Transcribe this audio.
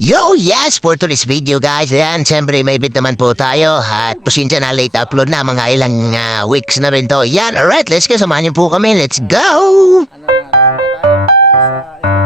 Yo, yes, for today's video guys. Ayan, siyempre may bit naman po tayo. At pasensya na late upload na, mga ilang weeks na rin to. Yan, alright, let's go. Samahan niyo po kami. Let's go! Ano nga, punta tayo dito sa